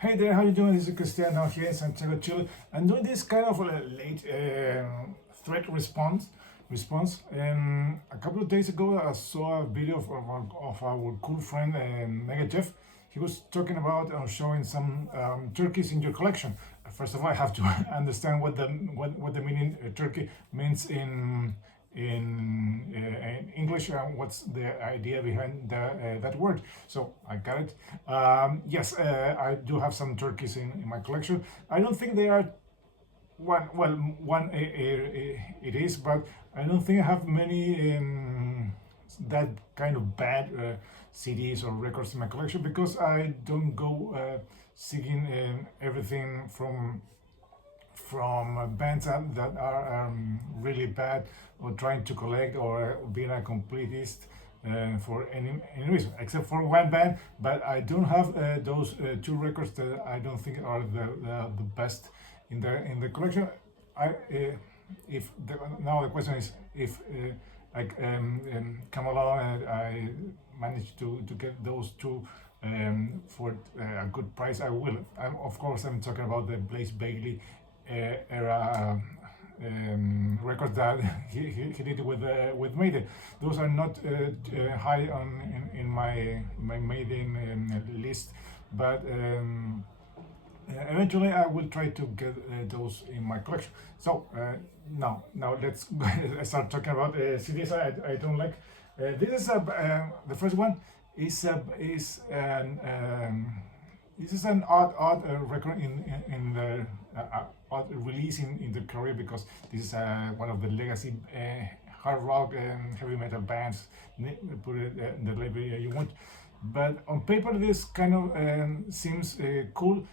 Hey there, how you doing? This is Cristiano here in Santiago, Chile. I'm doing this kind of a late threat response. A couple of days ago, I saw a video of our cool friend Mega Jeff. He was talking about showing some turkeys in your collection. First of all, I have to understand what the meaning turkey means in English. What's the idea behind that word? So I got it. Yes, I do have some turkeys in my collection. I don't think they are one it is, but I don't think I have many that kind of bad CDs or records in my collection because I don't go seeking everything from bands that are really bad or trying to collect or being a completist for any reason, except for one band. But I don't have those two records that I don't think are the best in the collection. If now the question is if I come along and I manage to get those two for a good price, I will. Of course, I'm talking about the Blaze Bailey era records that he did with Maiden. Those are not high in my Maiden list, but eventually I will try to get those in my collection. So now let's start talking about CDs I don't like. This is the first one is this is an odd record in the odd release in the career because this is one of the legacy hard rock and heavy metal bands. Put it the label you want, but on paper this kind of seems cool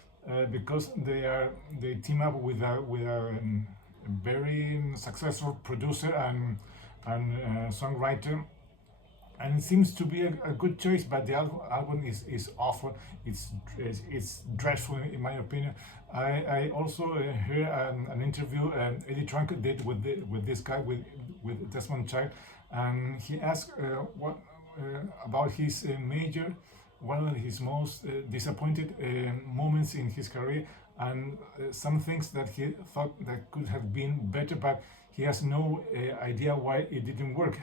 because they team up with a very successful producer and songwriter, and it seems to be a good choice. But the album is awful. It's dreadful in my opinion. I also heard an interview Eddie Trunk did with this guy with Desmond Child, and he asked what about his major, one of his most disappointed moments in his career, and some things that he thought that could have been better, but he has no idea why it didn't work.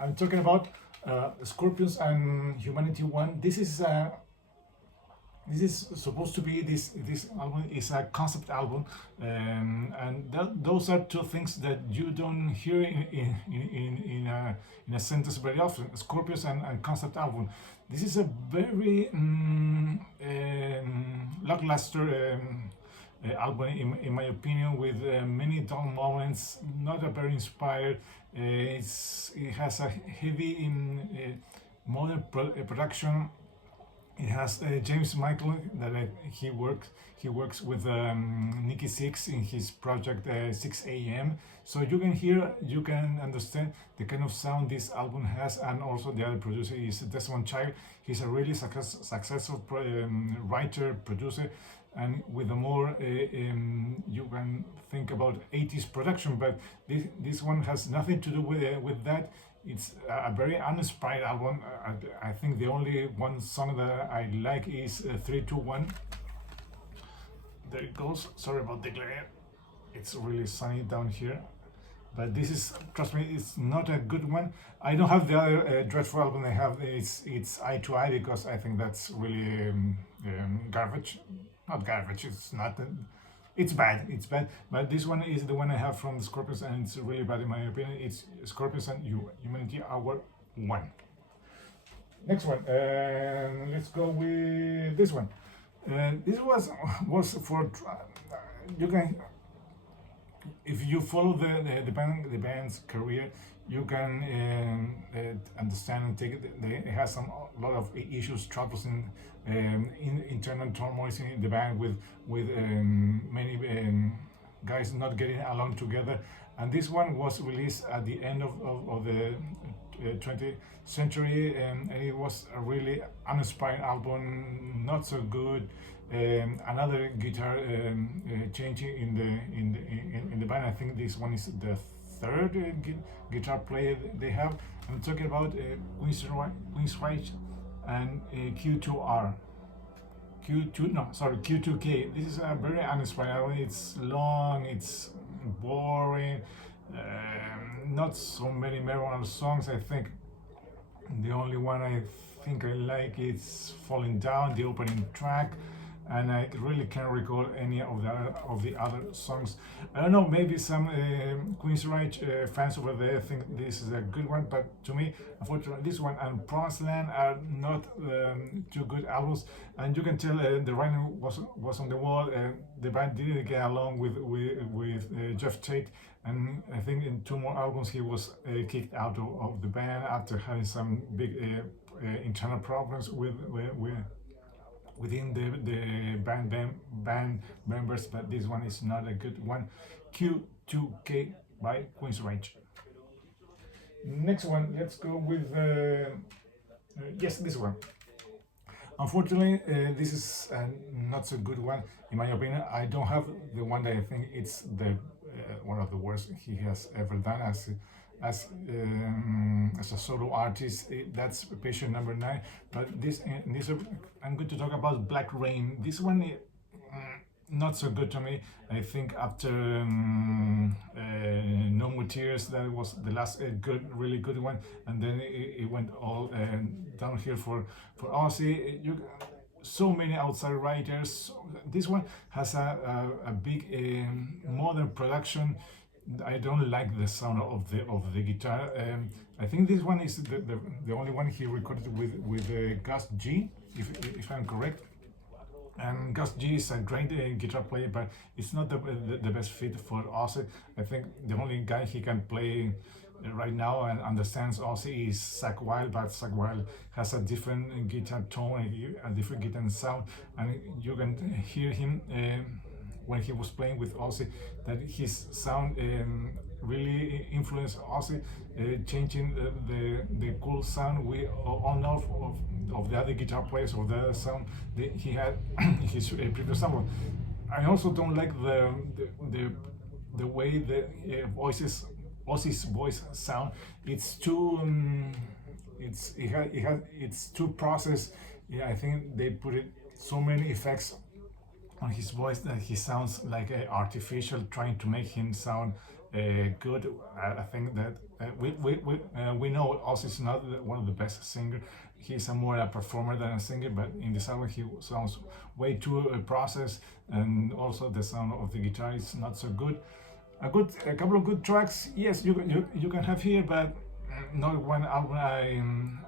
I'm talking about Scorpions and Humanity One. This is supposed to be this album is a concept album, and those are two things that you don't hear in a sentence very often. Scorpions and concept album. This is a very lackluster album in my opinion, with many dull moments, not a very inspired. It has a heavy in modern production. It has James Michael that he works with Nicky Six in his project 6 a.m. So you can understand the kind of sound this album has, and also the other producer is Desmond Child. He's a really successful writer producer, and with a more you can think about 80s production, but this one has nothing to do with that. It's a very uninspired album. I think the only one song that I like is 321. There it goes. Sorry about the glare. It's really sunny down here. But this is, trust me, it's not a good one. I don't have the other dreadful album I have. It's Eye to Eye, because I think that's really garbage. Not garbage. It's not. It's bad, but this one is the one I have from the Scorpions, and it's really bad in my opinion. It's Scorpions and Humanity Hour 1. Next one, let's go with this one. This was for, you can, if you follow the band's career, you can understand and take it. It has a lot of issues, troubles in internal turmoil in the band with many guys not getting along together. And this one was released at the end of the 20th century, and it was a really uninspired album, not so good. Another guitar changing in the band. I think this one is the third guitar player they have. I'm talking about Queensrÿche and Q2R. Q2, no, sorry, Q2K. This is a very uninspiring. It's long, it's boring, not so many memorable songs. I think the only one I think I like is Falling Down, the opening track, and I really can't recall any of the other songs. I don't know, maybe some Queensrÿche fans over there think this is a good one, but to me, unfortunately, this one and Promised Land are not two good albums, and you can tell the writing was on the wall. The band didn't get along with Jeff Tate, and I think in two more albums he was kicked out of the band after having some big internal problems within the band members, but this one is not a good one. Q2K by Queensrÿche. Next one, let's go with yes, this one. Unfortunately, this is not so good one in my opinion. I don't have the one that I think it's the one of the worst he has ever done as a solo artist. That's patient number 9. But this I'm going to talk about Black Rain. This one not so good to me. I think after No More Tears, that was the last really good one, and then it went all downhill for Ozzy. So many outside writers. This one has a big modern production. I don't like the sound of the guitar. I think this one is the only one he recorded with Gus G, if I'm correct. And Gus G is a great guitar player, but it's not the best fit for Ozzy. I think the only guy he can play right now and understands Ozzy is Zakk Wylde, but Zakk Wylde has a different guitar tone, a different guitar sound, and you can hear him when he was playing with Ozzy, that his sound really influenced Ozzy, changing the cool sound we all know of the other guitar players, of the sound that he had in his previous album. I also don't like the way the Ozzy's voice sound. It's too it's too processed. Yeah, I think they put it so many effects on his voice that he sounds like artificial, trying to make him sound good. I think that we know Ozzy's not one of the best singers. He's more a performer than a singer, but in this album he sounds way too processed, and also the sound of the guitar is not so good. A couple of good tracks, yes, you can have here, but not one album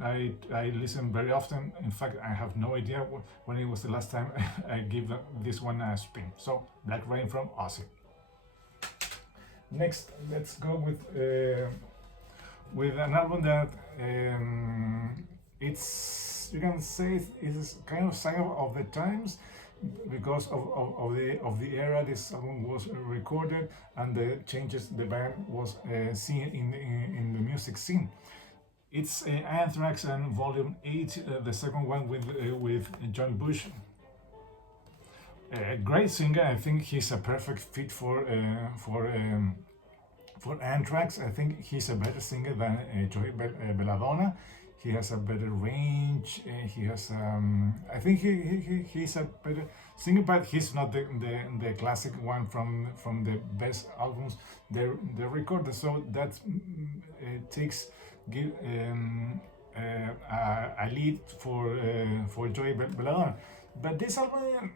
I listen very often. In fact, I have no idea when it was the last time I give this one a spin. So, Black Rain from Ozzy. Next, let's go with an album that it's, you can say, is kind of sign of the times, because of the era this album was recorded and the changes the band was seeing in the music scene. It's Anthrax and Volume 8, the second one with John Bush. A great singer. I think he's a perfect fit for Anthrax. I think he's a better singer than Joey Belladonna. He has a better range. He has, I think he's a better singer, but he's not the classic one from the best albums they recorded. So that takes a lead for Joey Belladonna. But this album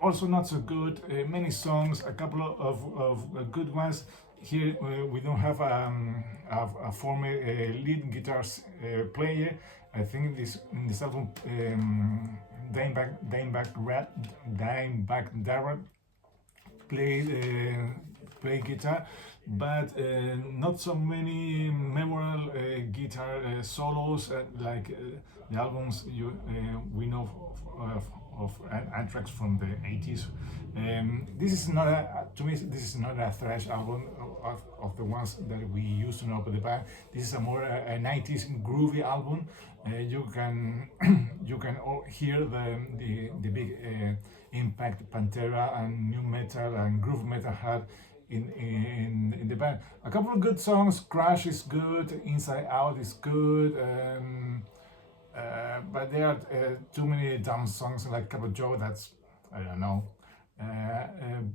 also not so good. Many songs, a couple of good ones. Here we don't have a former lead guitar player. I think in this album, Dimebag Darrell played guitar, but not so many memorable guitar solos like the albums we know of Anthrax from the 80s. This is not to me, this is not a thrash album of the ones that we used to know about the band. This is a more a 90s groovy album. You can all hear the big impact Pantera and new metal and groove metal had in the band. A couple of good songs. Crash is good. Inside Out is good. but there are too many dumb songs like Cup of Joe. That's, I don't know.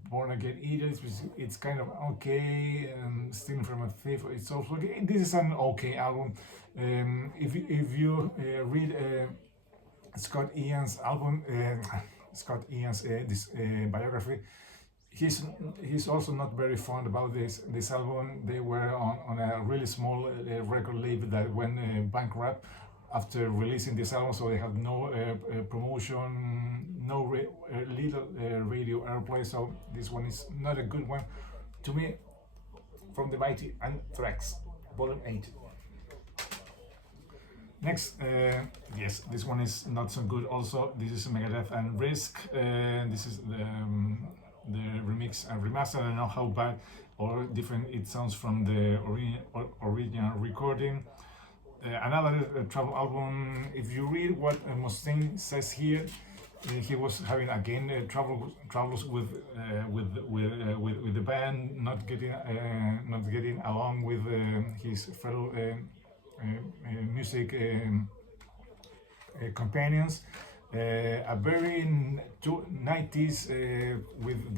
Born Again Eaters, it's kind of okay. Stealing from a Thief, it's also okay. This is an okay album. If you read Scott Ian's album, Scott Ian's this biography, he's also not very fond about this album. They were on a really small record label that went bankrupt after releasing this album, so they have no promotion, no little radio airplay. So this one is not a good one to me. From the Mighty Anthrax, Volume 8. Next, yes, this one is not so good. Also, this is Megadeth and Risk. This is the remix and remaster. I don't know how bad or different it sounds from the original recording. Another travel album. If you read what Mustaine says here, he was having again troubles with the band, not getting along with his fellow music companions. A very 90s with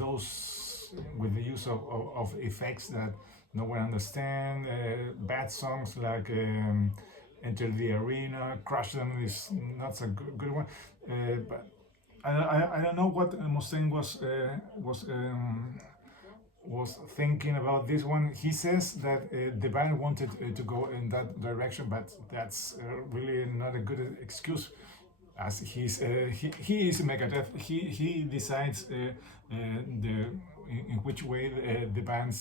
the use of effects that no one understand. Bad songs like Enter the Arena, Crush Them is not a good one. But I don't know what Mustaine was thinking about this one. He says that the band wanted to go in that direction, but that's really not a good excuse, as he is Megadeth. He decides in which way the band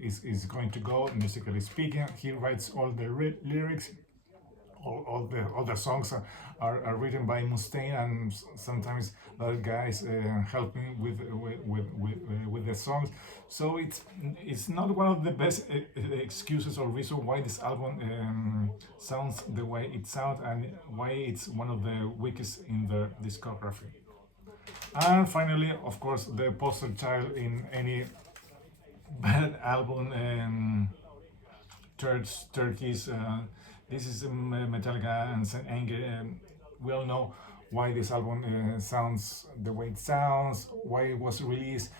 is going to go, musically speaking. He writes all the lyrics. All the songs are written by Mustaine, and sometimes other guys helping with the songs. So it's not one of the best excuses or reason why this album sounds the way it sounds, and why it's one of the weakest in their discography. And finally, of course, the poster child in any bad album, Turkeys. This is Metallica and Saint Anger. We all know why this album sounds the way it sounds, why it was released.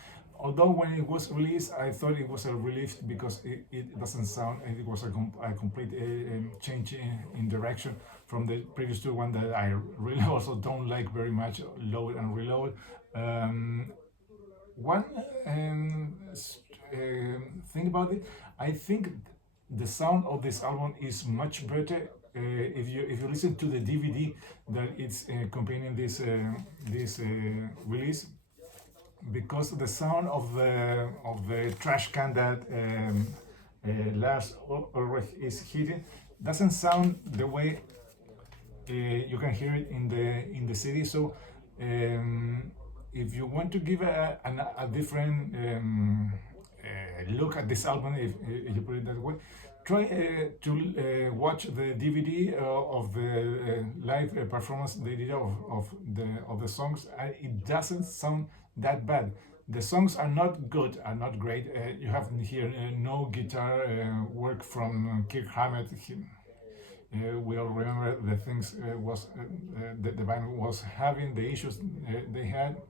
Although when it was released, I thought it was a relief because it doesn't sound, it was a complete change in direction from the previous two one that I really also don't like very much, Load and Reload. One thing about it, I think the sound of this album is much better if you listen to the DVD that it's accompanying this release, because the sound of the trash can that Lars Ulrich is hitting doesn't sound the way you can hear it in the CD. So if you want to give a different look at this album, if you put it that way, try to watch the DVD of the live performance they did of the songs. It doesn't sound that bad. The songs are not good, are not great. You have here no guitar work from Kirk Hammett. We all remember the things that the band was having, the issues they had.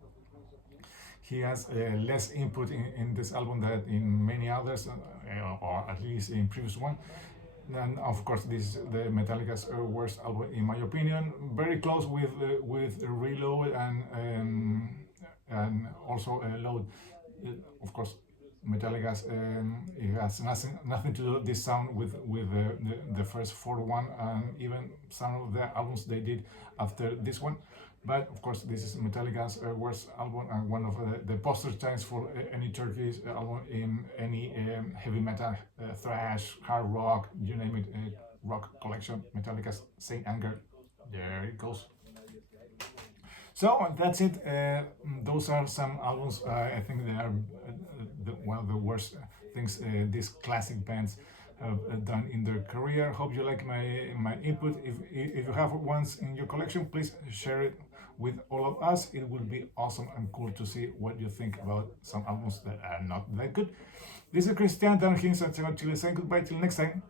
He has less input in this album than in many others, or at least in previous one. And of course, this is the Metallica's worst album in my opinion. Very close with Reload and also Load. Of course, Metallica's it has nothing to do this sound with the first 41 and even some of the albums they did after this one. But of course, this is Metallica's worst album and one of the poster childs for any Turkish album in any heavy metal, thrash, hard rock, you name it, rock collection. Metallica's Saint Anger. There it goes. So that's it. Those are some albums. I think they are one of the worst things these classic bands have done in their career. Hope you like my input. If you have ones in your collection, please share it with all of us. It would be awesome and cool to see what you think about some albums that are not that good. This is Christian down here in Santiago, Chile, saying goodbye till next time.